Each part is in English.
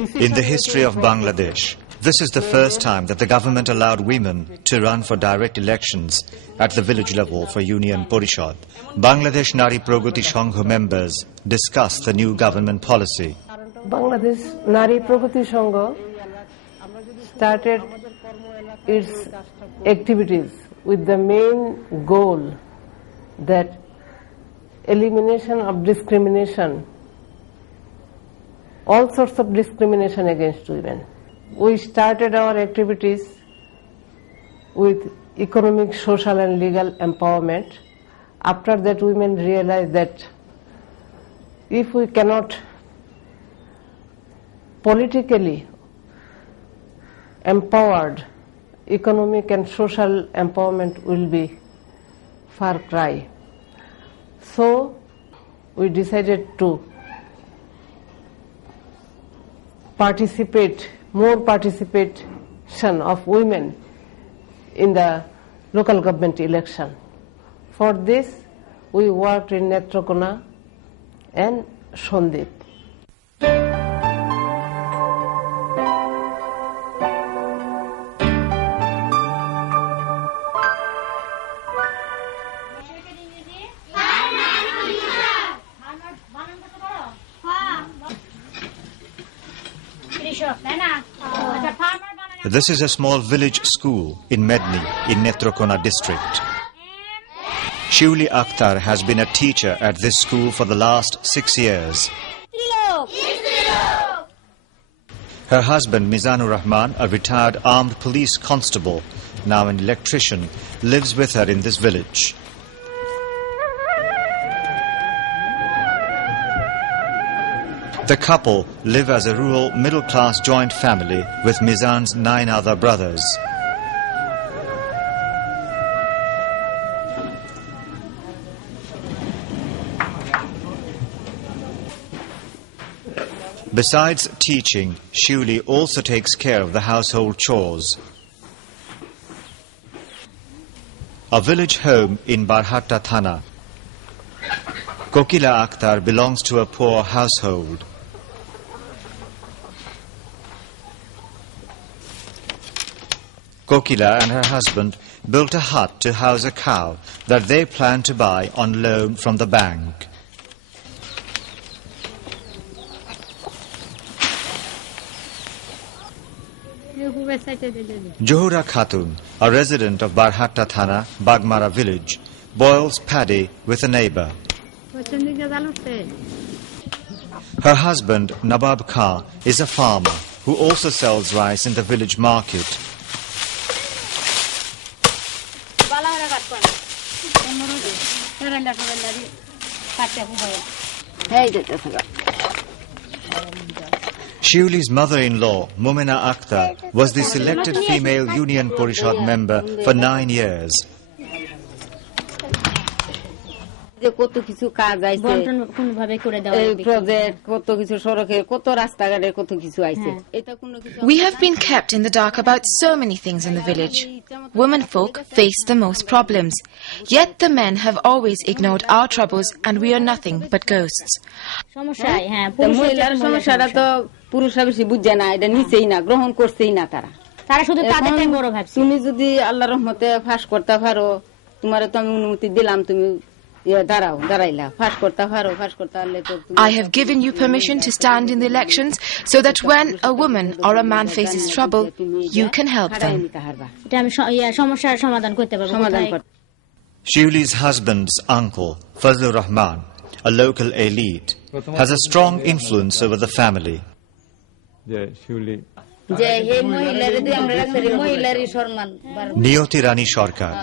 In the history of Bangladesh, this is the first time that the government allowed women to run for direct elections at the village level for Union Porishad. Bangladesh Nari Pragati Sangha members discussed the new government policy. Bangladesh Nari Pragati Sangha started its activities with the main goal that elimination of discrimination, all sorts of discrimination against women. We started our activities with economic, social and legal empowerment. After that, women realized that if we cannot politically empowered, economic and social empowerment will be far cry. So we decided to more participation of women in the local government election. For this, we worked in Netrakona and Shondip. This is a small village school in Medni in Netrakona district. Shivli Akhtar has been a teacher at this school for the last 6 years. Her husband Mizanur Rahman, a retired armed police constable, now an electrician, lives with her in this village. The couple live as a rural middle-class joint family with Mizan's 9 other brothers. Besides teaching, Shivli also takes care of the household chores. A village home in Barhatta Thana. Kokila Akhtar belongs to a poor household. Kokila and her husband built a hut to house a cow that they plan to buy on loan from the bank. Johura Khatun, a resident of Barhatta Thana, Bagmara village, boils paddy with a neighbor. Her husband, Nabab Khan, is a farmer who also sells rice in the village market. Shivli's mother-in-law, Mumina Akhtar, was the selected female Union Porishad member for 9 years. কত কিছু কাজ আইছে কোনভাবে করে দেওয়া এই project কত কিছু সড়কের কত রাস্তাঘাটের কত কিছু আইছে এটা কোনো কিছু We have been kept in the dark about so many things in the village. Womenfolk face the most problems. Yet the men have always ignored our troubles and we are nothing but ghosts. সমস্যা হ্যাঁ মহিলার সমস্যাটা তো পুরুষরা বেশি বুঝে না এটা নিছেই না গ্রহণ করছেই না তারা শুধু তাদেরটাই বড় ভাবছে তুমি যদি আল্লাহর রহমতে ফাঁস করতে পারো তোমারে তো আমি অনুমতি দিলাম তুমি I have given you permission to stand in the elections so that when a woman or a man faces trouble, you can help them. Shivli's husband's uncle, Fazlur Rahman, a local elite, has a strong influence over the family. Niyoti Rani Sarkar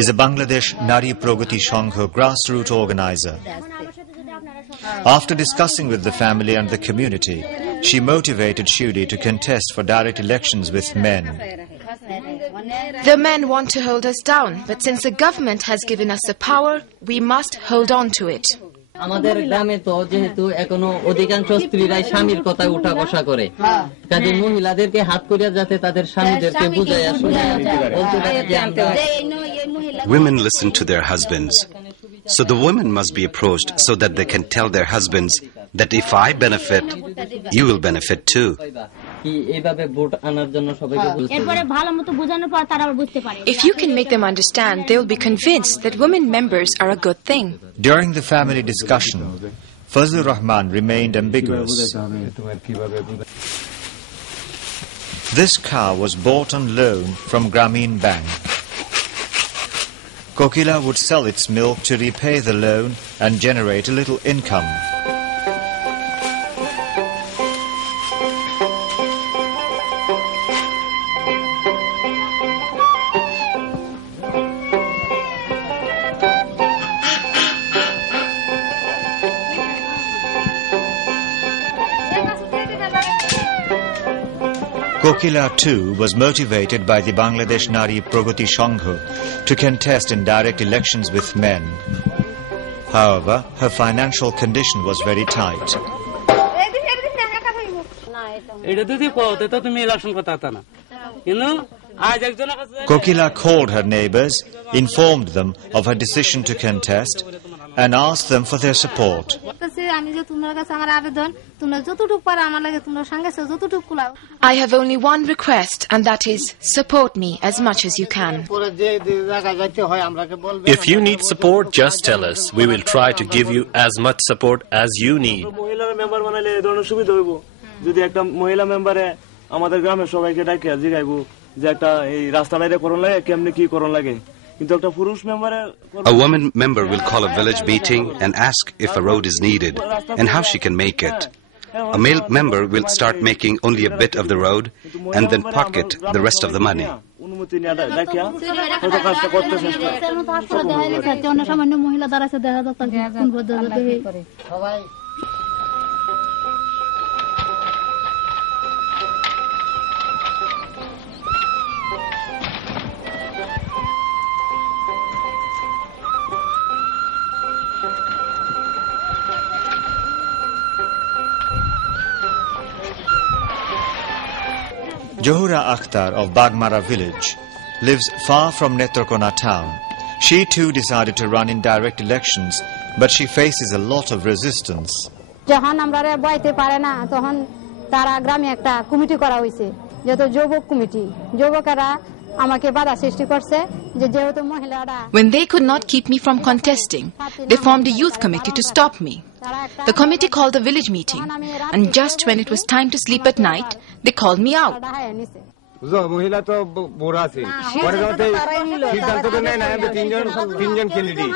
is a Bangladesh Nari Pragati Sangha grassroots organizer. After discussing with the family and the community, she motivated Shivli to contest for direct elections with men. The men want to hold us down, but since the government has given us the power, we must hold on to it. আমাদের গ্রামে তো যেহেতু এখনো অধিকাংশ স্ত্রীরাই স্বামীর কথা উঠা বসা করে কাজে মহিলাদেরকে হাত করিয়া যাতে তাদের স্বামীদেরকে বুঝাইয়া শোনায় Women listen to their husbands. So the women must be approached so that they can tell their husbands that if I benefit, you will benefit too. কি এইভাবে ভোট আনার জন্য সবাইকে বলতে হবে। এরপরে ভালোমতো বোঝানোর পর তারা বুঝতে পারে। If you can make them understand, they will be convinced that women members are a good thing. During the family discussion, Fazlur Rahman remained ambiguous. This cow was bought on loan from Grameen Bank. Kokila would sell its milk to repay the loan and generate a little income. Kokila too was motivated by the Bangladesh Nari Pragati Sangha to contest in direct elections with men. However, her financial condition was very tight. Kokila called her neighbors, informed them of her decision to contest, and asked them for their support. I have only one request, and that is, support me as much as you can. If you need support, just tell us. We will try to give you as much support as you need. যদি একটা মহিলা মেম্বারে আমাদের গ্রামের সবাইকে ডাকে জিগাইবো যে একটা এই রাস্তাটারে করন লাগে কেমনে কি করন লাগে কিন্তু একটা পুরুষ মেম্বারে A woman member will call a village meeting and ask if a road is needed and how she can make it. A male member will start making only a bit of the road and then pocket the rest of the money. অনুমতি নিয়ে ডাকিয়া কত কাজটা করতে চেষ্টা অন্য সামান্য মহিলা দাঁড়াছে দেখা যাচ্ছে কোন পদ্ধতি সবাই Johura Akhtar of Bagmara village lives far from Netrakona town. She too decided to run in direct elections, but she faces a lot of resistance. যখন আমরা বইতে পারে না তখন তারা গ্রামে একটা কমিটি করা হয়েছে যত যুবক কমিটি যুবকেরা আমাকে বাধা সৃষ্টি করছে যে যেহেতু মহিলারা When they could not keep me from contesting, they formed a youth committee to stop me. The committee called a village meeting, and just when it was time to sleep at night, they called me out. মহিলা তো বড় আছে পরে যাতে সিদ্ধান্ত তো নেয় না আমরা তিনজন candidate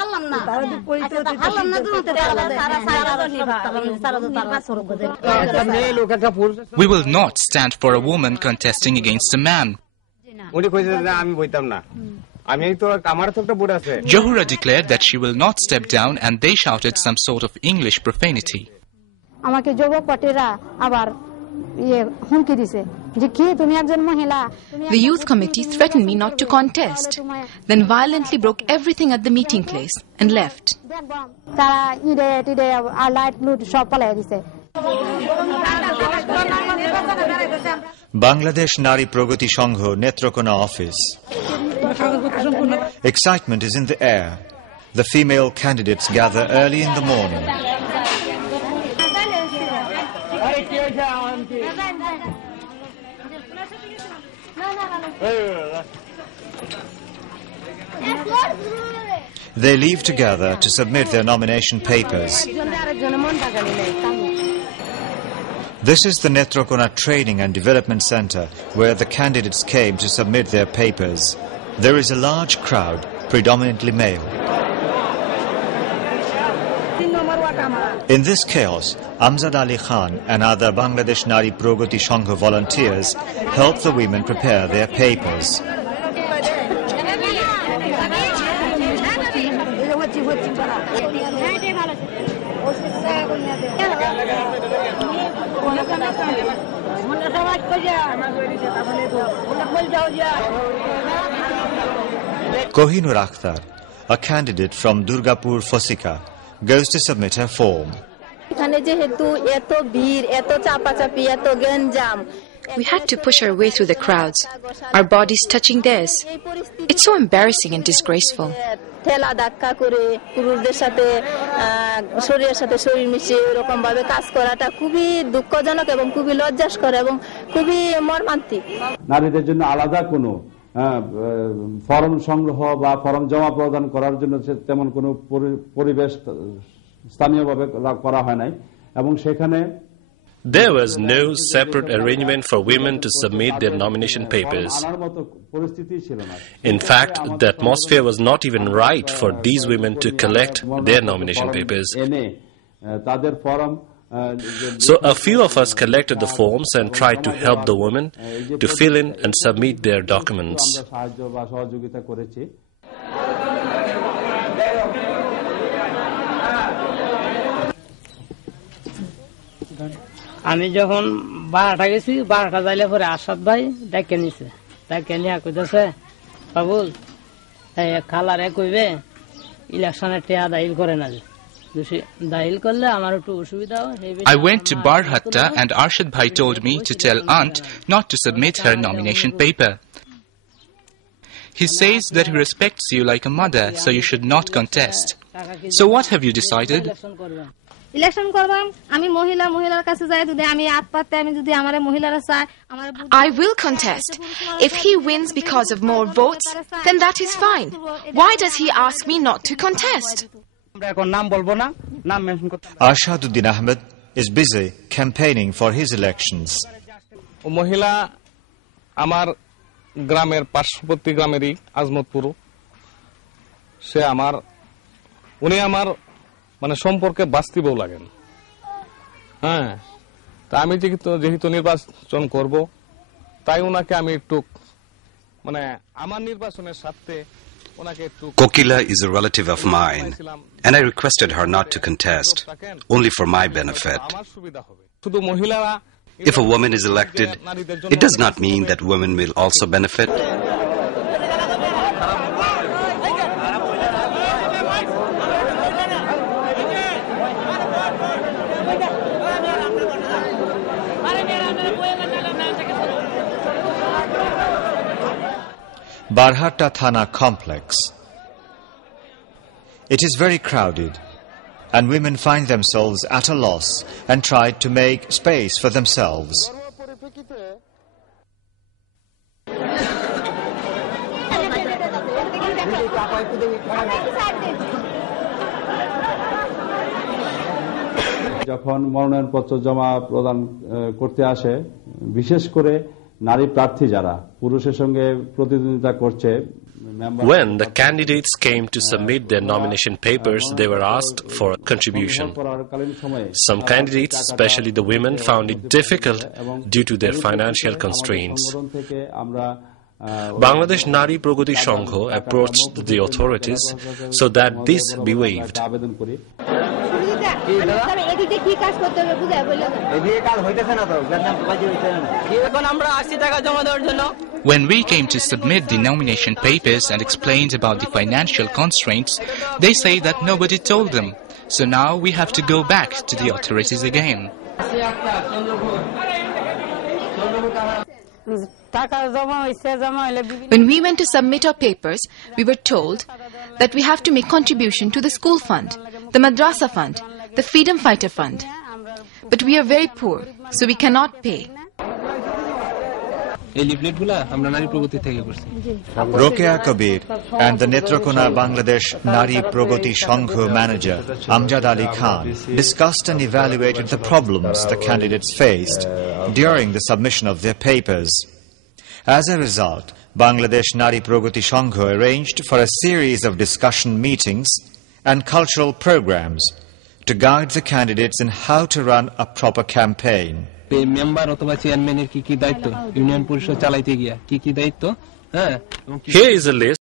We will not stand for a woman contesting against a man. উনি কইছে যে আমি বইতাম না আমি তো আমার তো একটা বুড়া আছে Johura declared that she will not step down, and they shouted some sort of English profanity. আমাকে যুবক পার্টিরা আবার হুমকি দিছে যে কি তুমি একজন মহিলা The youth committee threatened me not to contest, then violently broke everything at the meeting place and left. তারা ইডে আর লাইট লুট সব পালাই দিছে Bangladesh Nari Pragati Sangha Netrakona office. Excitement is in the air. The female candidates gather early in the morning. They leave together to submit their nomination papers. This is the Netrakona Training and Development Center where the candidates came to submit their papers. There is a large crowd, predominantly male. In this chaos, Amzad Ali Khan and other Bangladesh Nari Pragati Sangha volunteers help the women prepare their papers. Kohinoor Akhtar, a candidate from Durgapur Fosika, goes to submit her form. এখানে যেহেতু এত ভিড় এত চাপাচাপি এত Ganjam We had to push our way through the crowds, our bodies touching theirs. It's so embarrassing and disgraceful. ঠেলা ধাক্কা করে পুরুষদের সাথে শরীরের সাথে শরীর মিশিয়ে এরকম ভাবে কাজ করাটা খুবই দুঃখজনক এবং খুবই লজ্জাস্কর এবং খুবই মর্মান্তিক। নারীদের জন্য আলাদা কোনো ফর্ম সংগ্রহ বা ফর্ম জমা প্রদান করার জন্য তেমন কোনো পরিবেশ স্থানীয়ভাবে করা হয় নাই এবং সেখানে There was no separate arrangement for women to submit their nomination papers. In fact, the atmosphere was not even right for these women to collect their nomination papers. So a few of us collected the forms and tried to help the women to fill in and submit their documents. আমি যখন 12টা গেছি 12টা যাইলে পরে আসাদ ভাই ডেকে নিছে ডেকে নিয়ে কইতেছে বাবুল খালারে কইবে ইলেকশনে টিয়া দাখিল করে না দাখিল করলে আমার একটু অসুবিধা হয়। I went to Barhatta and Arshad Bhai told me to tell aunt not to submit her nomination paper. He says that he respects you like a mother, so you should not contest. So what have you decided? Election করবাম আমি মহিলার কাছে যাই যদি আমি হাত পাতে আমি যদি আমারে মহিলারা চায় আমার I will contest. If he wins because of more votes, then that is fine. Why does he ask me not to contest? আমরা এখন নাম বলবো না নাম মেনশন করতে Arshaduddin Ahmed is busy campaigning for his elections. মহিলা আমার গ্রামের পার্শ্ববর্তী গ্রামেরই আজমতপুর সে উনি আমার মানে সম্পর্কে বাস্তব লাগেন। হ্যাঁ, তা আমি যেহেতু নির্বাচন করব তাই ওনাকে আমি একটু মানে আমার নির্বাচনের সাথে ওনাকে একটু Kokila is a relative of mine and I requested her not to contest, only for my benefit. শুধু মহিলারা If a woman is elected, it does not mean that women will also benefit. Barhatta Thana complex. It is very crowded, and women find themselves at a loss and try to make space for themselves. যখন মনোনয়নপত্র জমা প্রদান করতে আসে বিশেষ করে নারী প্রার্থী যারা পুরুষের সঙ্গে প্রতিদ্বন্দ্বিতা করছে When the candidates came to submit their nomination papers, they were asked for a contribution. Some candidates, especially the women, found it difficult due to their financial constraints. Bangladesh Nari Pragati Sangho approached the authorities so that this be waived. When we came to submit the nomination papers and explained about the financial constraints, they say that nobody told them. So now we have to go back to the authorities again. When we went to submit our papers, we were told that we have to make contribution to the school fund, the madrasa fund, the freedom fighter fund. But we are very poor, so we cannot pay. Rokeya Kabir and the Netrakona Bangladesh Nari Pragati Sangho manager Amjad Ali Khan discussed and evaluated the problems the candidates faced during the submission of their papers. As a result, Bangladesh Nari Pragati Sangho arranged for a series of discussion meetings and cultural programs to guide the candidates in how to run a proper campaign. Here is a list